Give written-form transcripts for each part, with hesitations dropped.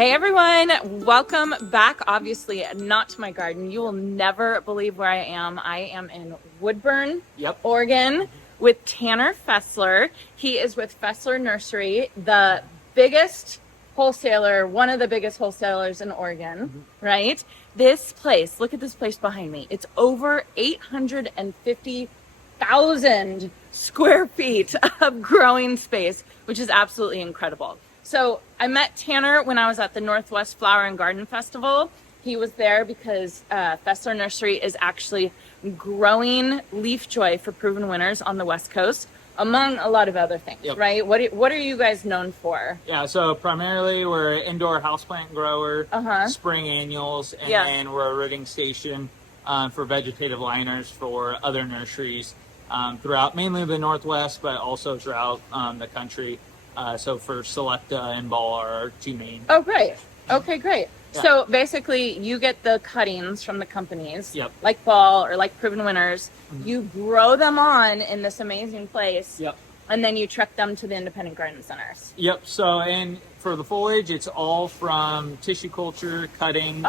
Hey everyone, welcome back. Obviously not to my garden. You will never believe where I am. I am in Woodburn, Oregon with Tanner Fessler. He is with Fessler Nursery, the biggest wholesaler, one of the biggest wholesalers in Oregon, right? This place, look at this place behind me. It's over 850,000 square feet of growing space, which is absolutely incredible. So I met Tanner when I was at the Northwest Flower and Garden Festival. He was there because Fessler Nursery is actually growing leaf joy for proven winners on the West Coast, among a lot of other things, right? What are you guys known for? Yeah, so primarily we're an indoor houseplant grower, spring annuals, and then we're a rooting station for vegetative liners for other nurseries throughout mainly the Northwest, but also throughout the country. So for Selecta and Ball are our two main. Oh, great. Okay, great. Yeah. So basically you get the cuttings from the companies, like Ball or like Proven Winners. You grow them on in this amazing place. And then you truck them to the independent garden centers. So, and for the foliage, it's all from tissue culture, cuttings.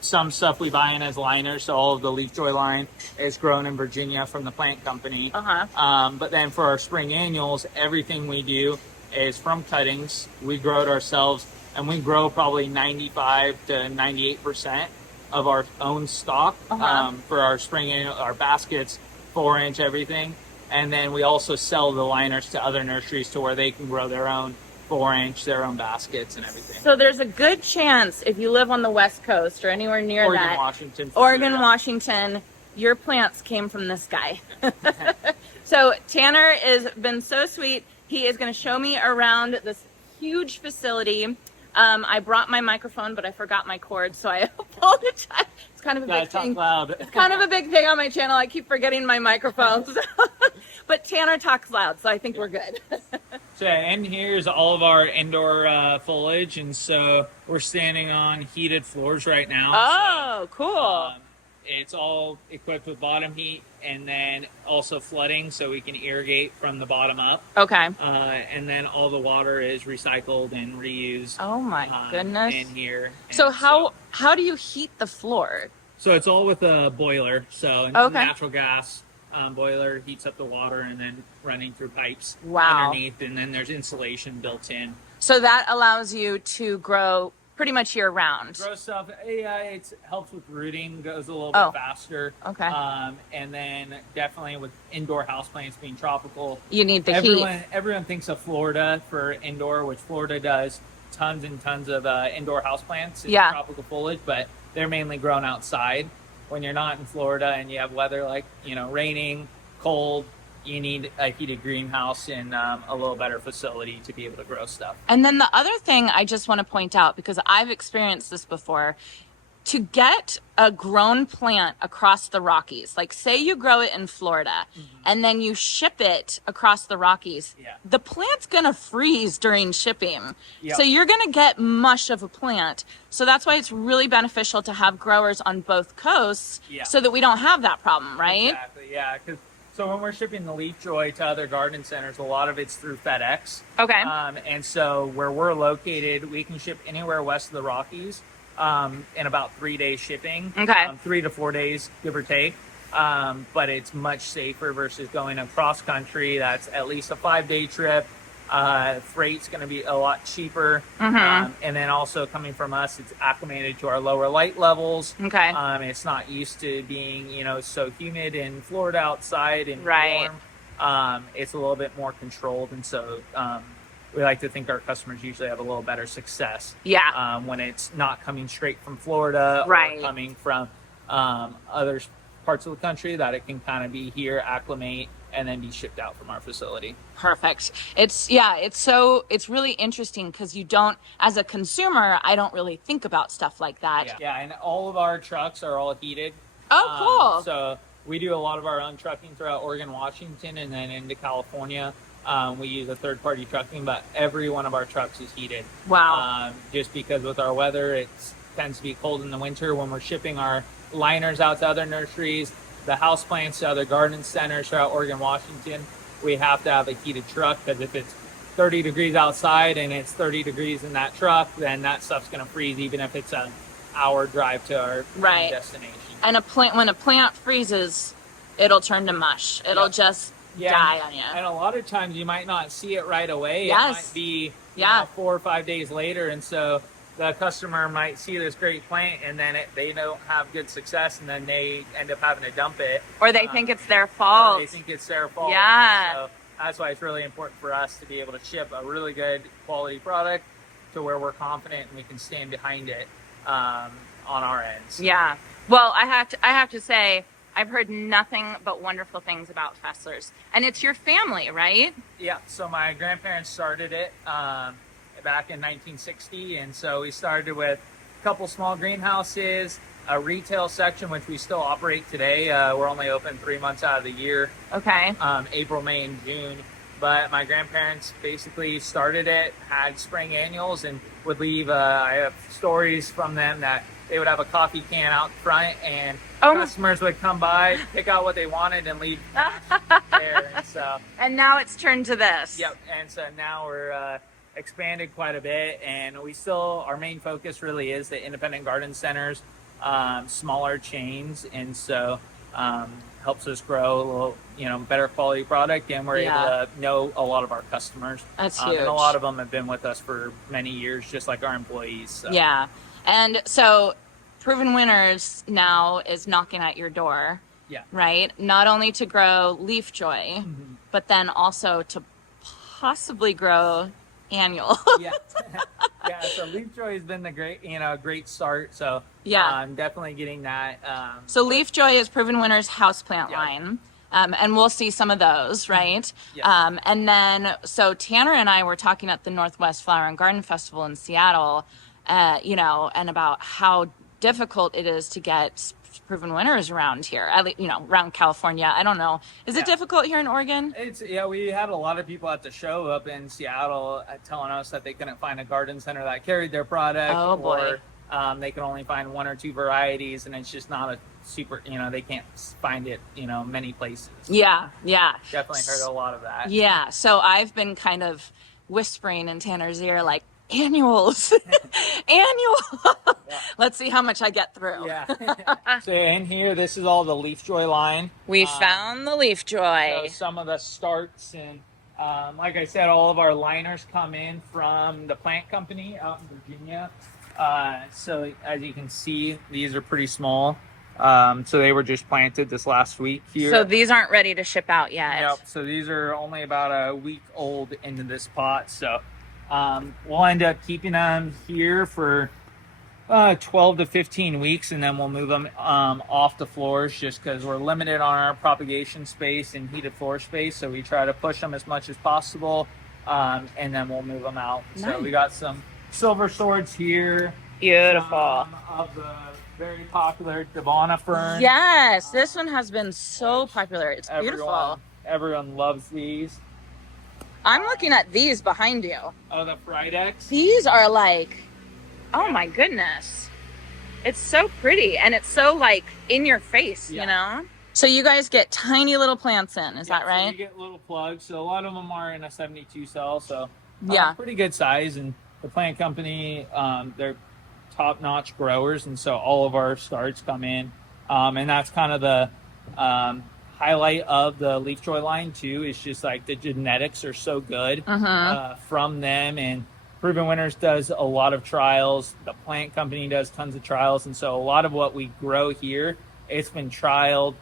Some stuff we buy in as liners. So all of the Leaf Joy line is grown in Virginia from the plant company. But then for our spring annuals, everything we do is from cuttings. We grow it ourselves, and we grow probably 95 to 98% of our own stock for our spring annual, our baskets, 4-inch, everything. And then we also sell the liners to other nurseries to where they can grow their own 4-inch, their own baskets and everything. So there's a good chance if you live on the West Coast or anywhere near Oregon, Washington. Washington, your plants came from this guy. So Tanner has been so sweet. He is going to show me around this huge facility. I brought my microphone, but I forgot my cord, so I apologize. It's kind of a big thing. Loud. It's kind of a big thing on my channel. I keep forgetting my microphones. But Tanner talks loud, so I think we're good. So, and here's all of our indoor foliage, and so we're standing on heated floors right now. Oh, cool. It's all equipped with bottom heat and then also flooding so we can irrigate from the bottom up. Okay. And then all the water is recycled and reused. Oh my goodness. In here. So how do you heat the floor? So it's all with a boiler. So natural gas boiler heats up the water and then running through pipes underneath, and then there's insulation built in. So that allows you to grow pretty much year round. Grow stuff, it helps with rooting, goes a little bit faster. Okay. And then definitely with indoor houseplants being tropical, you need the heat. Everyone thinks of Florida for indoor, which Florida does tons and tons of indoor houseplants and tropical foliage, but they're mainly grown outside. When you're not in Florida and you have weather like, raining, cold, you need a heated greenhouse and a little better facility to be able to grow stuff. And then the other thing I just want to point out, because I've experienced this before, to get a grown plant across the Rockies, like say you grow it in Florida and then you ship it across the Rockies, the plant's going to freeze during shipping. So you're going to get mush of a plant. So that's why it's really beneficial to have growers on both coasts so that we don't have that problem, right? Exactly, yeah. So when we're shipping the Leaf Joy to other garden centers, a lot of it's through FedEx. Okay. And so where we're located, we can ship anywhere west of the Rockies in about 3 days shipping. Okay. 3 to 4 days, give or take. But it's much safer versus going across country. That's at least a 5-day trip. Freight's going to be a lot cheaper. And then also coming from us, it's acclimated to our lower light levels. Okay. It's not used to being, so humid in Florida outside and warm. It's a little bit more controlled. And so, we like to think our customers usually have a little better success. When it's not coming straight from Florida or coming from, other parts of the country, that it can kind of be here, acclimate, and then be shipped out from our facility. Perfect. It's really interesting because you don't, as a consumer, I don't really think about stuff like that. Yeah, and all of our trucks are all heated. Oh, cool. So we do a lot of our own trucking throughout Oregon, Washington, and then into California. We use a third-party trucking, but every one of our trucks is heated. Wow. Just because with our weather, it tends to be cold in the winter. When we're shipping our liners out to other nurseries, the houseplants to other garden centers throughout Oregon, Washington, we have to have a heated truck because if it's 30 degrees outside and it's 30 degrees in that truck, then that stuff's going to freeze even if it's an hour drive to our destination. And when a plant freezes, it'll turn to mush. It'll just die on you. And a lot of times you might not see it right away. Yes. It might be you know, 4 or 5 days later, and so the customer might see this great plant and then they don't have good success, and then they end up having to dump it. Or they think it's their fault. Or they think it's their fault. Yeah. So that's why it's really important for us to be able to ship a really good quality product to where we're confident and we can stand behind it on our ends. Yeah. Well, I have to say, I've heard nothing but wonderful things about Fesslers. And it's your family, right? Yeah. So my grandparents started it back in 1960. And so we started with a couple small greenhouses, a retail section, which we still operate today. We're only open 3 months out of the year. Okay. April, May, and June. But my grandparents basically started it, had spring annuals, and would leave, I have stories from them that they would have a coffee can out front, and customers would come by, pick out what they wanted, and leave there. And now it's turned to this. Yep. And so now we're expanded quite a bit, and we still, our main focus really is the independent garden centers, smaller chains, and so helps us grow a little, better quality product, and we're able to know a lot of our customers. That's huge. And a lot of them have been with us for many years, just like our employees. So. Yeah. And so Proven Winners now is knocking at your door. Yeah. Right? Not only to grow Leaf Joy, but then also to possibly grow Annual. Yeah. So Leaf Joy has been the great start. So I'm definitely getting that. So Leaf Joy is Proven Winners houseplant line. And we'll see some of those, right? Yeah. And then, so Tanner and I were talking at the Northwest Flower and Garden Festival in Seattle, and about how difficult it is to get Proven Winners around here, at least, around California. I don't know. Is it difficult here in Oregon? We had a lot of people at the show up in Seattle telling us that they couldn't find a garden center that carried their product. Oh, boy. Or they could only find 1 or 2 varieties, and it's just not a super, they can't find it, many places. Yeah. Definitely heard a lot of that. Yeah. So I've been kind of whispering in Tanner's ear, like, annuals. Let's see how much I get through. Yeah. So in here, this is all the Leaf Joy line. We found the Leaf Joy. So some of the starts, and like I said, all of our liners come in from the plant company out in Virginia. So as you can see, these are pretty small. So they were just planted this last week here. So these aren't ready to ship out yet. Nope. So these are only about a week old into this pot. So we'll end up keeping them here for 12 to 15 weeks, and then we'll move them off the floors, just because we're limited on our propagation space and heated floor space. So we try to push them as much as possible, and then we'll move them out. Nice. So we got some silver swords here. Beautiful. Of the very popular Devona fern. Yes, this one has been so popular. It's beautiful. Everyone loves these. I'm looking at these behind you. Oh, the Fridex? These are like, oh my goodness. It's so pretty, and it's so like in your face, So you guys get tiny little plants in, is that right? So you get little plugs. So a lot of them are in a 72 cell, so pretty good size. And the plant company, they're top-notch growers, and so all of our starts come in. And that's kind of the highlight of the Leaf Joy line too. Is just like the genetics are so good from them, and Proven Winners does a lot of trials. The plant company does tons of trials, and so a lot of what we grow here, it's been trialed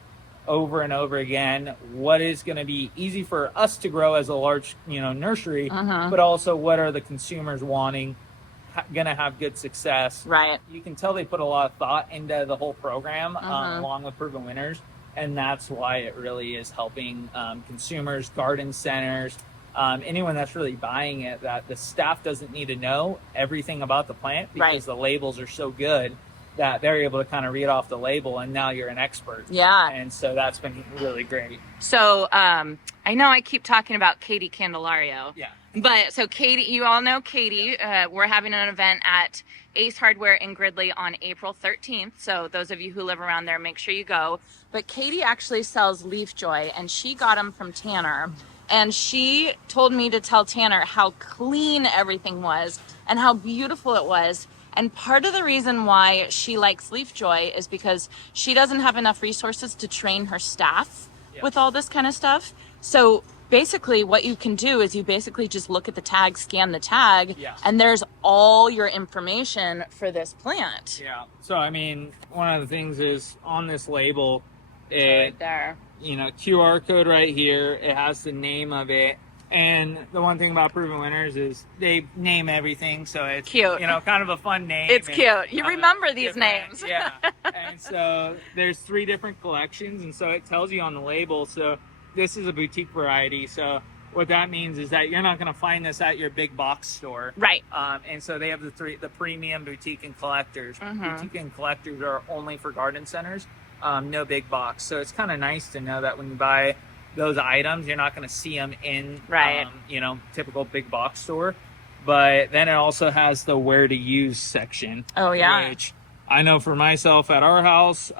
over and over again. What is going to be easy for us to grow as a large, nursery, but also what are the consumers wanting, going to have good success. Right. You can tell they put a lot of thought into the whole program, along with Proven Winners. And that's why it really is helping consumers, garden centers, anyone that's really buying it, that the staff doesn't need to know everything about the plant, because the labels are so good that they're able to kind of read off the label, and now you're an expert. Yeah. And so that's been really great. So I know I keep talking about Katie Candelario. Yeah. But so Katie, you all know Katie. We're having an event at Ace Hardware in Gridley on April 13th. So those of you who live around there, make sure you go. But Katie actually sells Leaf Joy, and she got them from Tanner. and she told me to tell Tanner how clean everything was and how beautiful it was. And part of the reason why she likes Leaf Joy is because she doesn't have enough resources to train her staff with all this kind of stuff. So basically what you can do is you basically just look at the tag, scan the tag, and there's all your information for this plant. Yeah. So, I mean, one of the things is on this label, Right there. You know, QR code right here. It has the name of it. And the one thing about Proven Winners is they name everything, so it's cute. You know, kind of a fun name. It's cute. You remember these names. Yeah. And so there's 3 different collections, and so it tells you on the label. So this is a boutique variety. So what that means is that you're not going to find this at your big box store. Right. And so they have the premium, boutique, and collectors. Boutique and collectors are only for garden centers, no big box. So it's kind of nice to know that when you buy those items, you're not going to see them in, you know, typical big box store. But then it also has the where to use section. Oh, yeah. Which I know for myself at our house,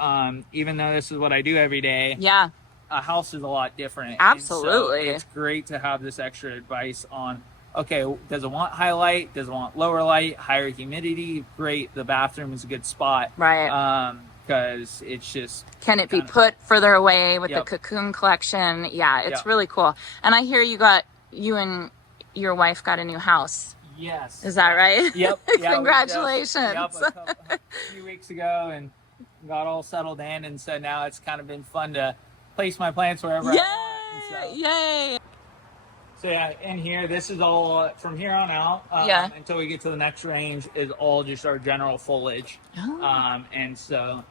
even though this is what I do every day. Yeah. A house is a lot different. Absolutely. So it's great to have this extra advice on, okay, does it want high light? Does it want lower light? Higher humidity? Great. The bathroom is a good spot. Right. Because it's just... Can it be put further away with the cocoon collection? Yeah, it's really cool. And I hear you and your wife got a new house. Yes. Is that right? Yep. Yeah, Congratulations. A few weeks ago, and got all settled in, and so now it's kind of been fun to place my plants wherever I want. So. Yay! So yeah, in here, this is all from here on out until we get to the next range is all just our general foliage. And so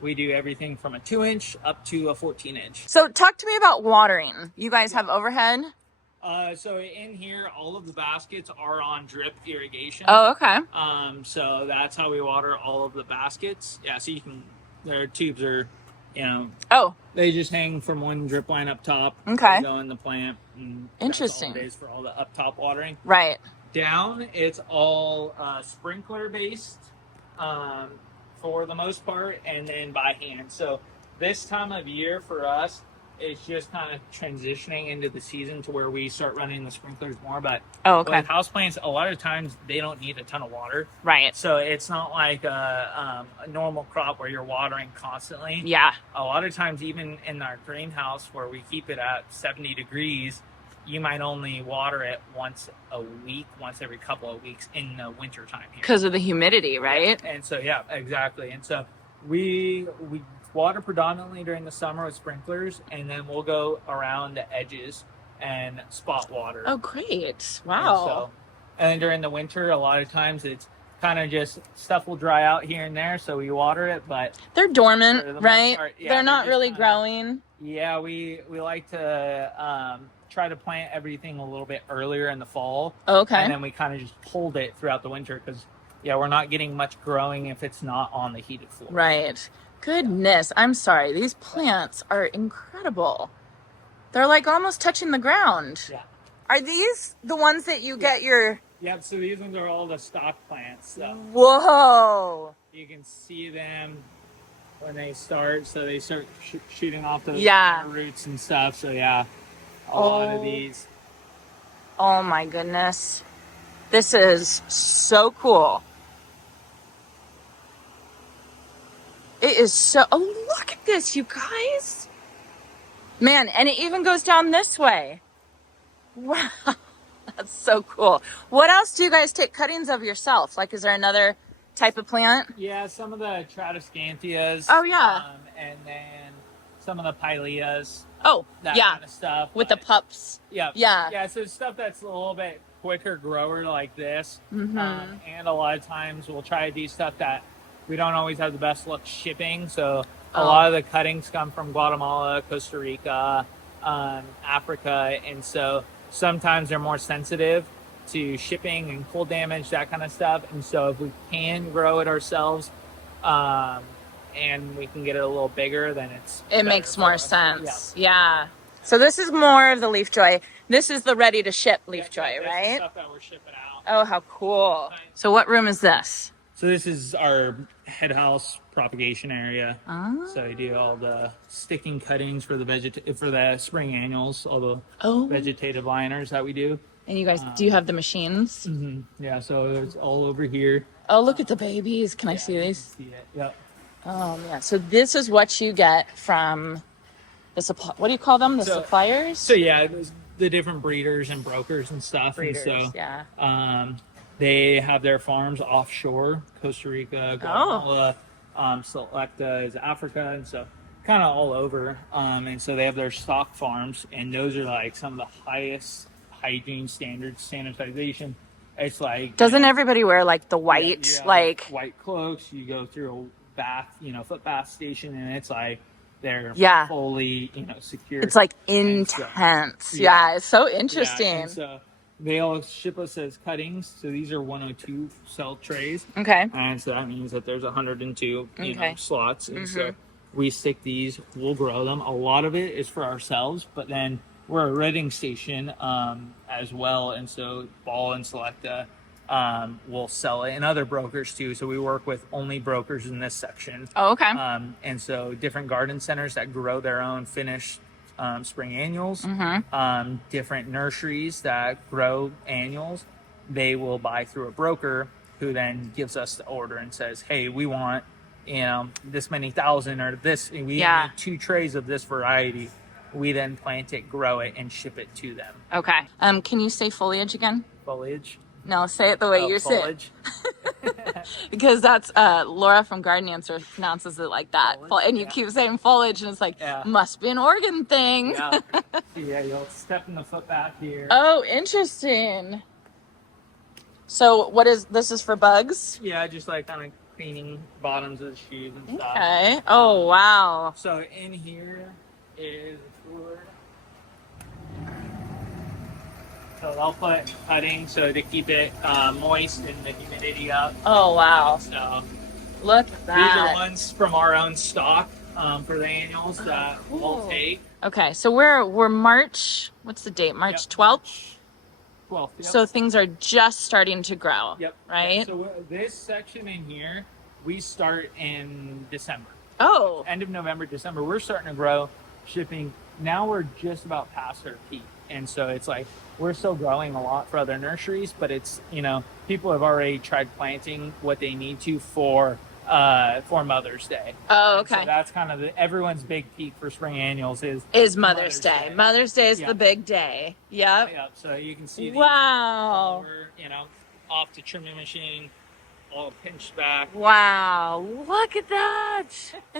we do everything from a 2-inch up to a 14-inch. So talk to me about watering. You guys have overhead? So in here, all of the baskets are on drip irrigation. Oh, okay. So that's how we water all of the baskets. Yeah, so you can, their tubes are, you know, they just hang from one drip line up top. Okay. Go in the plant. And interesting. That's all it is for all the up top watering. Right. Down, it's all sprinkler based for the most part, and then by hand. So this time of year for us, it's just kind of transitioning into the season to where we start running the sprinklers more. But with houseplants, a lot of times they don't need a ton of water. Right. So it's not like a normal crop where you're watering constantly. Yeah. A lot of times, even in our greenhouse where we keep it at 70 degrees, you might only water it once a week, once every couple of weeks in the winter time here. Because of the humidity, right? And so, yeah, exactly. And so we water predominantly during the summer with sprinklers, and then we'll go around the edges and spot water. Oh, great. Wow. And then during the winter, a lot of times it's kind of just stuff will dry out here and there, so we water it, but they're dormant, right? They're not really growing. Yeah, we like to try to plant everything a little bit earlier in the fall. Okay. And then we kind of just hold it throughout the winter because, we're not getting much growing if it's not on the heated floor. Right. Goodness, I'm sorry. These plants are incredible. They're like almost touching the ground. Yeah. Are these the ones that you get your... Yep, so these ones are all the stock plants. So whoa! You can see them when they start, so they start shooting off those roots and stuff. So a lot of these. Oh my goodness. This is so cool. It is so... Oh, look at this, you guys. Man, and it even goes down this way. Wow. That's so cool. What else do you guys take cuttings of yourself? Like, is there another type of plant? Yeah, some of the Tradescantias. Oh, yeah. And then some of the Pileas. Oh, that kind of stuff. With the pups. Yeah. Yeah. Yeah, so stuff that's a little bit quicker grower like this. And a lot of times we'll try to do stuff that we don't always have the best luck shipping. So a lot of the cuttings come from Guatemala, Costa Rica, Africa. And so sometimes they're more sensitive to shipping and cold damage, that kind of stuff. And so if we can grow it ourselves and we can get it a little bigger, then it makes more sense. Yeah. So this is more of the Leaf Joy. This is the ready to ship Leaf Joy, right? Stuff that we're shipping out. Oh, how cool. So what room is this? So this is our head house propagation area. Oh. So I do all the sticking cuttings for the spring annuals, all the vegetative liners that we do. And you guys, do you have the machines? Yeah, so it's all over here. Oh, look at the babies. Can I see You these? can see it. Yep. Oh, yeah. So this is what you get from the supply. What do you call them? The suppliers? So yeah, it was the different breeders and brokers and stuff. Breeders, and so, yeah. they have their farms offshore, Costa Rica, Guatemala, Selecta is Africa, and so kind of all over. And so they have their stock farms, and those are like some of the highest hygiene standards, sanitization. It's like doesn't everybody wear like the white, like white clothes? You go through a bath, foot bath station, and it's like they're fully, secure. It's like intense. So, it's so interesting. Yeah, and so they all ship us as cuttings. So these are 102 cell trays. Okay. And so that means that there's 102, slots. And so we stick these, we'll grow them. A lot of it is for ourselves, but then we're a redding station as well. And so Ball and Selecta will sell it, and other brokers too. So we work with only brokers in this section. Oh, okay. And so different garden centers that grow their own finished spring annuals, different nurseries that grow annuals, they will buy through a broker who then gives us the order and says, hey, we want this many thousand, or this, we need 2 trays of this variety. We then plant it, grow it, and ship it to them. Okay. Can you say foliage again? Foliage. No, say it the way you say it. Because that's Laura from Garden Answer pronounces it like that. And you keep saying foliage, and it's like, must be an organ thing. Yeah, you'll step in the foot bath here. Oh, interesting. So this is for bugs? Yeah, just like kind of cleaning bottoms of the shoes and stuff. Okay. Oh, wow. So in here is cooler. So they'll put cutting so to keep it moist and the humidity up. Oh, wow. So look at that. These are ones from our own stock for the annuals that we'll take. Okay, so we're March, what's the date? March 12th? 12th, yep. So things are just starting to grow, right? So this section in here, we start in December. Oh. End of November, December. We're starting to grow, shipping. Now we're just about past our peak. And so it's like, we're still growing a lot for other nurseries, but it's, people have already tried planting what they need to for Mother's Day. Oh, okay. And so that's kind of everyone's big peak for spring annuals is Mother's Day. Mother's Day is the big day. Yep. Yep. So you can see these wow. over, off the trimming machine, all pinched back. Wow. Look at that.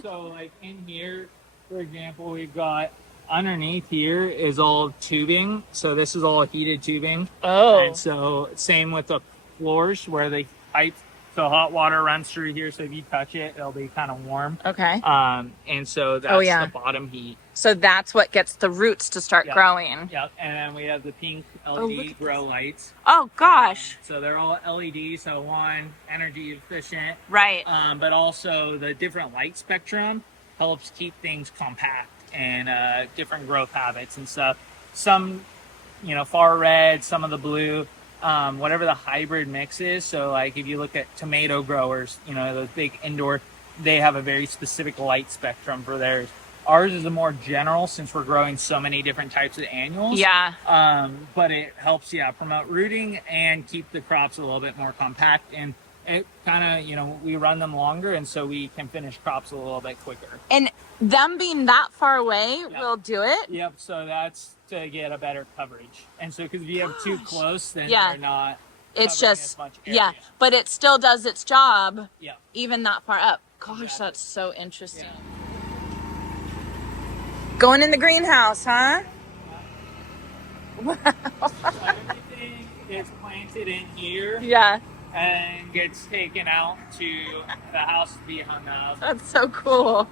So like in here, for example, we've got underneath here is all tubing. So this is all heated tubing. Oh. And so same with the floors where they pipe. So hot water runs through here. So if you touch it, it'll be kind of warm. Okay. And so that's the bottom heat. So that's what gets the roots to start growing. Yep. And then we have the pink LED grow lights. Oh gosh. So they're all LED. So one, energy efficient. Right. But also the different light spectrum helps keep things compact and different growth habits and stuff. Some, far red, some of the blue, whatever the hybrid mix is. So like if you look at tomato growers, those big indoor, they have a very specific light spectrum for theirs. Ours is a more general since we're growing so many different types of annuals. Yeah. But it helps, promote rooting and keep the crops a little bit more compact. And it kind of, we run them longer, and so we can finish crops a little bit quicker. And them being that far away will do it? Yep, so that's to get a better coverage. And so because if you have too close, then they're not it's covering just as much area. But it still does its job even that far up. Gosh, that's so interesting. Going in the greenhouse, huh? Wow. So everything is planted in here. Yeah. And gets taken out to the house to be hung up. That's so cool.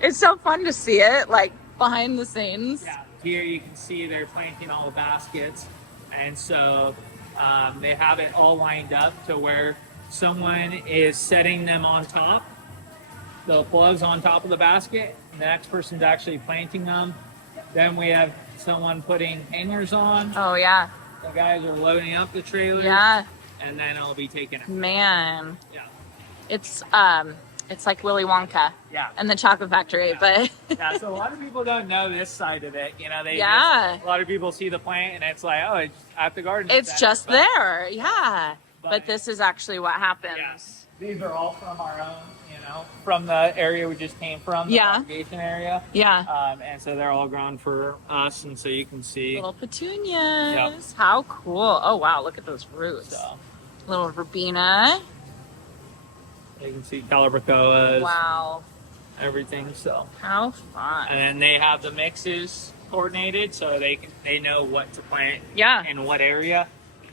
It's so fun to see it, like, behind the scenes. Yeah, here you can see they're planting all the baskets. And so they have it all lined up to where someone is setting them on top. The plugs on top of the basket. And the next person's actually planting them. Then we have someone putting hangers on. Oh, yeah. The guys are loading up the trailer. Yeah. And then it'll be taken out. Man. Yeah. It's like Willy Wonka. Yeah. And the chocolate factory, Yeah. but Yeah, so a lot of people don't know this side of it. You know, yeah. a lot of people see the plant and it's like, oh, it's at the garden. It's just there, yeah. But this is actually what happens. Yes. These are all from our own, you know, from the area we just came from, the propagation area. Yeah. And so they're all grown for us, and so you can see. Little petunias. Yep. How cool. Oh, wow, look at those roots. So, little verbena. You can see calabricoas. Wow. Everything, so. How fun. And then they have the mixes coordinated, so they know what to plant in what area,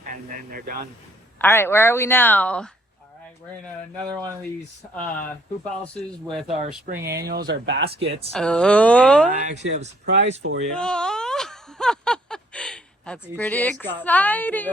and then they're done. All right, where are we now? All right, we're in another one of these hoop houses with our spring annuals, our baskets. Oh. And I actually have a surprise for you. Oh. That's pretty exciting.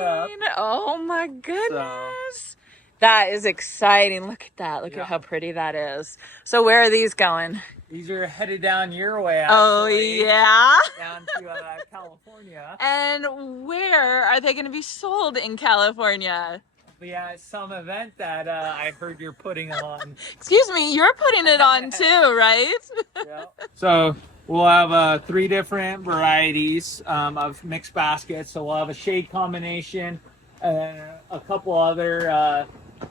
Oh my goodness. That is exciting. Look at that. Look at how pretty that is. So where are these going? These are headed down your way, actually. Oh, yeah? Down to California. And where are they going to be sold in California? Yeah, some event that I heard you're putting on. Excuse me, you're putting it on too, right? Yeah. So we'll have 3 different varieties of mixed baskets. So we'll have a shade combination and a couple other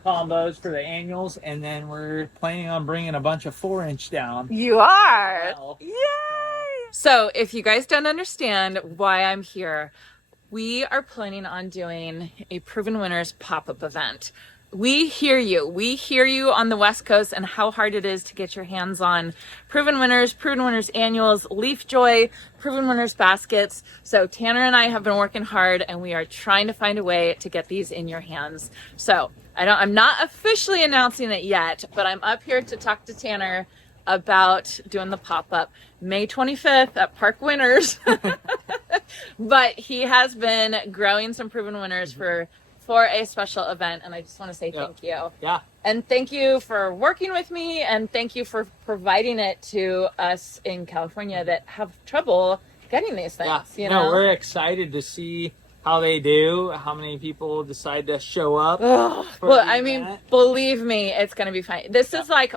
combos for the annuals, and then we're planning on bringing a bunch of 4-inch down. You are. Yay! So if you guys don't understand why I'm here, we are planning on doing a Proven Winners pop-up event. We hear you. We hear you on the West Coast and how hard it is to get your hands on Proven Winners annuals, Leaf Joy, Proven Winners baskets. So Tanner and I have been working hard, and we are trying to find a way to get these in your hands. So I'm not officially announcing it yet, but I'm up here to talk to Tanner about doing the pop-up May 25th at Park Winners. But he has been growing some Proven Winners for a special event, and I just want to say thank you. Yeah. And thank you for working with me, and thank you for providing it to us in California that have trouble getting these things. Yeah. You know, we're excited to see how they do, how many people decide to show up. Well, I mean, believe me, it's going to be fine. This is like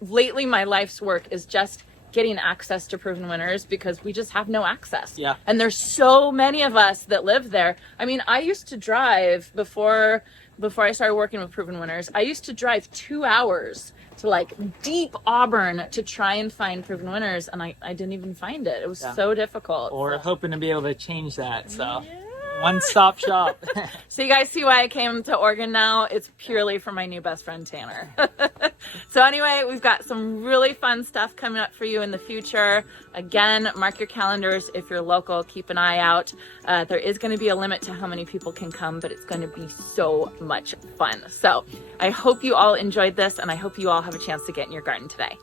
lately my life's work is just getting access to Proven Winners, because we just have no access. Yeah. And there's so many of us that live there. I mean, I used to drive before I started working with Proven Winners. I used to drive 2 hours to like deep Auburn to try and find Proven Winners, and I didn't even find it. It was so difficult. We're hoping to be able to change that. So one-stop shop. So you guys see why I came to Oregon now? It's purely for my new best friend, Tanner. So anyway, we've got some really fun stuff coming up for you in the future. Again, mark your calendars. If you're local, keep an eye out. There is going to be a limit to how many people can come, but it's going to be so much fun. So I hope you all enjoyed this, and I hope you all have a chance to get in your garden today.